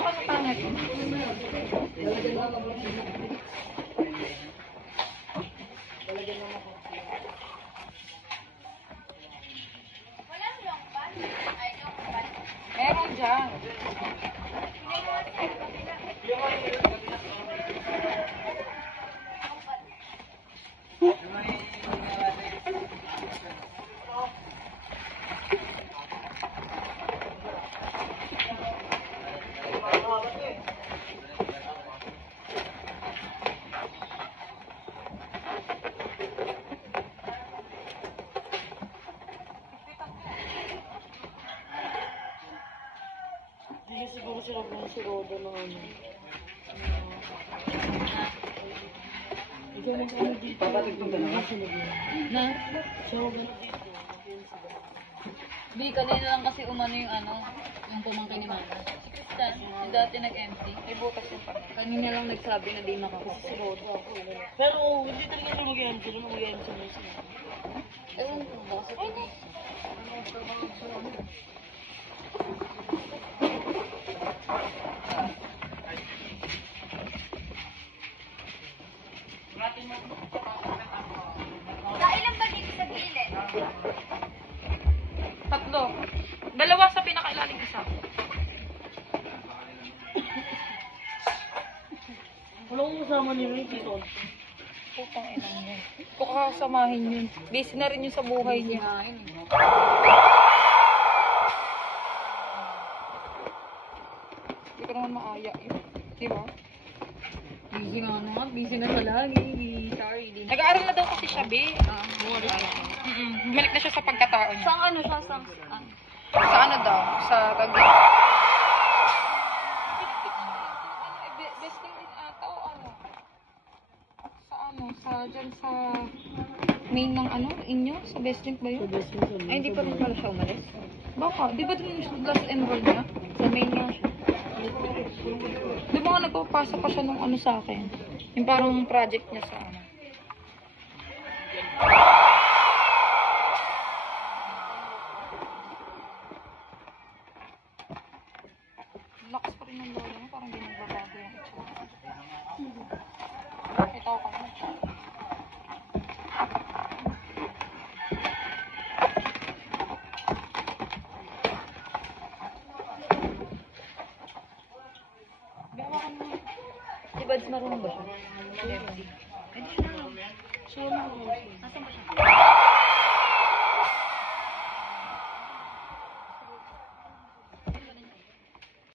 Hawakan mo pangit. Meron dyan. Hindi siguro sila kung si Rodo na ano. Ikaw na ano dito. Papatignan ka na nga. Na? Siya ako na dito. Di, kanina lang kasi umano yung ano, yung pumangkin ni Mama. Si Kristan, yung dati nag-MC. May butas yung pangit. Kanina lang nagsabi na di makakuha. Si Rodo ako. Pero hindi talaga na mag-MC. Sila mag-MC na sila. Ewan ko ba? Sa tinis. Kailan ba dito sa gilid? 3. 2 sa pinakailalim isa. Wala kong kasama nila yung season. Putang inang yun. Kung kakasamahin yun. Busy na rin yun sa buhay niya. Hindi ko naman maaya yun. Diba? Busy nga naman. Busy na sa lagi. Sorry. Di na. Nag-aaral na daw kasi siya, be. Bumalik na siya sa pagkatao niya. Saan ano siya? Saan? Sa ano daw? Sa Taguig. Besting din ata o ano? Sa ano? Dyan sa main ng ano? Inyo? Sa Besting ba yun? Ay, hindi pa rin pala siya umalis. Baka. Di ba dun yung last enroll niya? Sa main nga siya. Di ba nga nagpapasa pa siya nung ano sa akin? Yung parang project niya sa ano. Lakas pa rin ng lola mo, parang di nagbabago yung itsura. Ito ako kami. Bihawakan mo. Si Bads marunong ba siya? Hindi. Ay, di siya na. Siya wala ako. Nasaan ba siya?